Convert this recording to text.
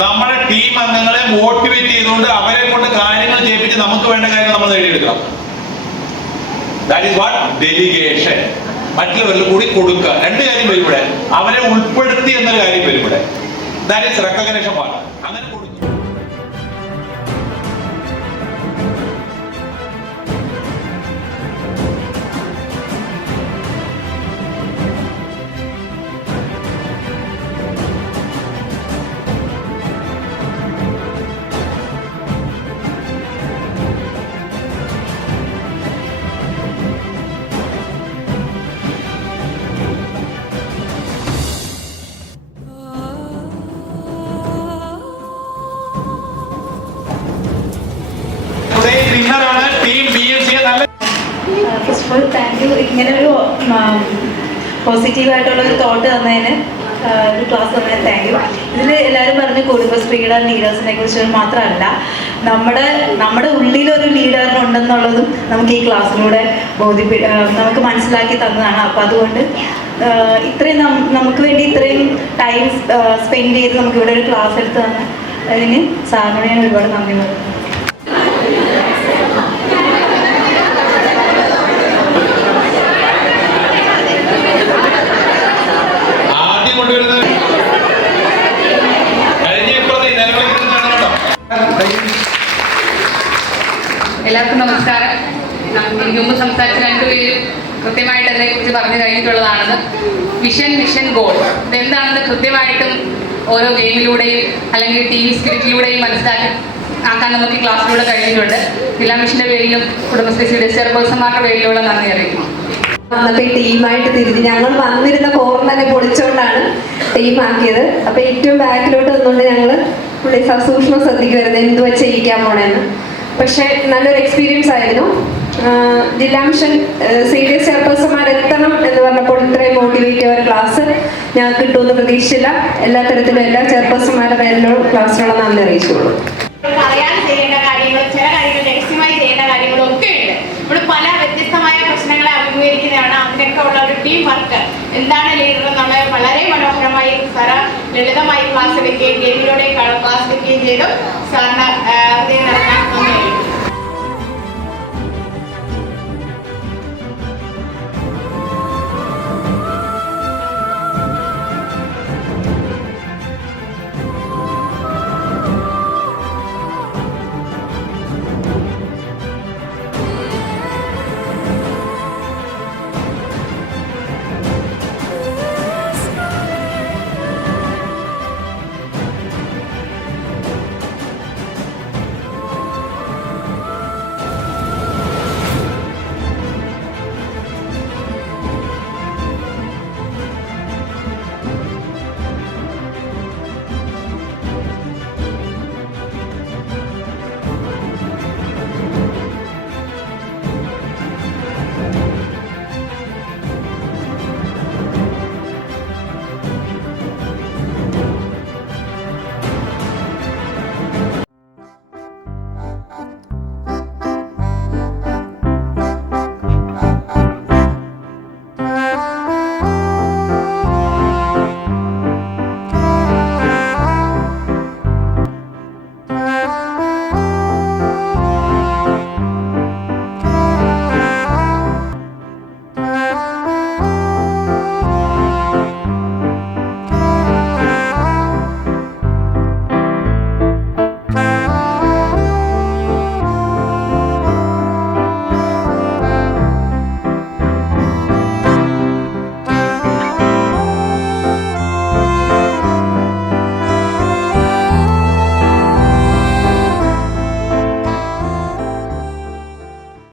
നമ്മുടെ ടീം അംഗങ്ങളെ മോട്ടിവേറ്റ് ചെയ്തുകൊണ്ട് അവരെ കൊണ്ട് കാര്യങ്ങൾ ചെയ്യിപ്പിച്ച് നമുക്ക് വേണ്ട കാര്യങ്ങൾ നമ്മൾ നേടിയെടുക്കണം. That is what delegation. മറ്റുള്ളവരിൽ കൂടി കൊടുക്കുക. രണ്ട് കാര്യം വരും ഇവിടെ. അവരെ ഉൾപ്പെടുത്തി എന്നൊരു കാര്യം വരും ഇവിടെ. That is recognition part. അങ്ങനെ കൊടുക്കും. ഇങ്ങനെ ഒരു പോസിറ്റീവായിട്ടുള്ള ഒരു തോട്ട് തന്നതിന്, ഒരു ക്ലാസ് തന്നതിന് താങ്ക് യു. ഇതിൽ എല്ലാവരും പറഞ്ഞു കുടുംബശ്രീയുടെ ലീഡേഴ്സിനെ കുറിച്ച് മാത്രമല്ല, നമ്മുടെ ഉള്ളിലൊരു ലീഡറിനുണ്ടെന്നുള്ളതും നമുക്ക് ഈ ക്ലാസ്സിലൂടെ നമുക്ക് മനസ്സിലാക്കി തന്നതാണ്. അപ്പോൾ അതുകൊണ്ട് ഇത്രയും നമുക്ക് വേണ്ടി ഇത്രയും ടൈം സ്പെൻഡ് ചെയ്ത് നമുക്ക് ഇവിടെ ഒരു ക്ലാസ് എടുത്ത് തന്ന അതിന് സാറിനോട് ഞാൻ ഒരുപാട് നന്ദി പറയുന്നു. എല്ലാവർക്കും നമസ്കാരം. എനിക്ക് മുമ്പ് സംസാരിച്ച രണ്ടുപേരും കൃത്യമായിട്ട് അതിനെക്കുറിച്ച് പറഞ്ഞു കഴിഞ്ഞിട്ടുള്ളതാണെന്ന്. വിഷൻ, മിഷൻ, ഗോൾ ഇതെന്താണെന്ന് കൃത്യമായിട്ടും ഓരോ ഗെയിമിലൂടെയും അല്ലെങ്കിൽ ടീം സ്പിരിറ്റിലൂടെയും ആക്കാൻ നമുക്ക് ഈ ക്ലാസ്സിലൂടെ കഴിഞ്ഞിട്ടുണ്ട്. ജില്ലാ മിഷന്റെ പേരിലും കുടുംബശ്രീ ചെയർപേഴ്സൺമാരുടെ പേരിലുള്ള നന്ദി അറിയിക്കുന്നു. വന്നപ്പോൾ ടീമായിട്ട് തിരിഞ്ഞ് ഞങ്ങൾ വന്നിരുന്ന കോർണർ തന്നെ പൊളിച്ചുകൊണ്ടാണ് ടീമാക്കിയത്. അപ്പോൾ ഏറ്റവും ബാക്കിലോട്ട് നിന്നുകൊണ്ട് ഞങ്ങൾ പുള്ളി സൂക്ഷ്മം ശ്രദ്ധിക്കുമായിരുന്നു എന്ത് വെച്ച് ചെയ്യിക്കാൻ പോണേന്ന്. പക്ഷെ നല്ലൊരു എക്സ്പീരിയൻസ് ആയിരുന്നു. ജില്ലാ മിഷൻ സീരിയസ് ചെയർപേഴ്സൺമാരെത്തണം എന്ന് പറഞ്ഞപ്പോൾ ഇത്രയും മോട്ടിവേറ്റ് ഒരു ക്ലാസ് ഞങ്ങൾക്ക് കിട്ടുമെന്ന് പ്രതീക്ഷിച്ചില്ല. എല്ലാ തരത്തിലും എല്ലാ ചെയർപേഴ്സൺമാരുടെ പേരിലും ക്ലാസ്സിനുള്ള നന്ദി അറിയിച്ചുള്ളൂ. പറയാൻ ചെയ്യേണ്ട കാര്യങ്ങൾ, ചില കാര്യങ്ങൾ രഹസ്യമായി ചെയ്യേണ്ട കാര്യങ്ങളും ഒക്കെ ഉണ്ട്. ഇവിടെ പല വ്യത്യസ്തമായ പ്രശ്നങ്ങളെ അഭിമുഖീകരിക്കുന്നതാണ്. അതിനൊക്കെ ഉള്ള ഒരു ടീം വർക്ക് എന്താണ് ലീഡർ എന്നുള്ളത് വളരെ മനോഹരമായി സാറ് ലളിതമായി ക്ലാസ് എടുക്കുകയും ഗെയിമിലൂടെ ക്ലാസ് എടുക്കുകയും ചെയ്തു. സാറിന് ഹൃദയം നിറഞ്ഞ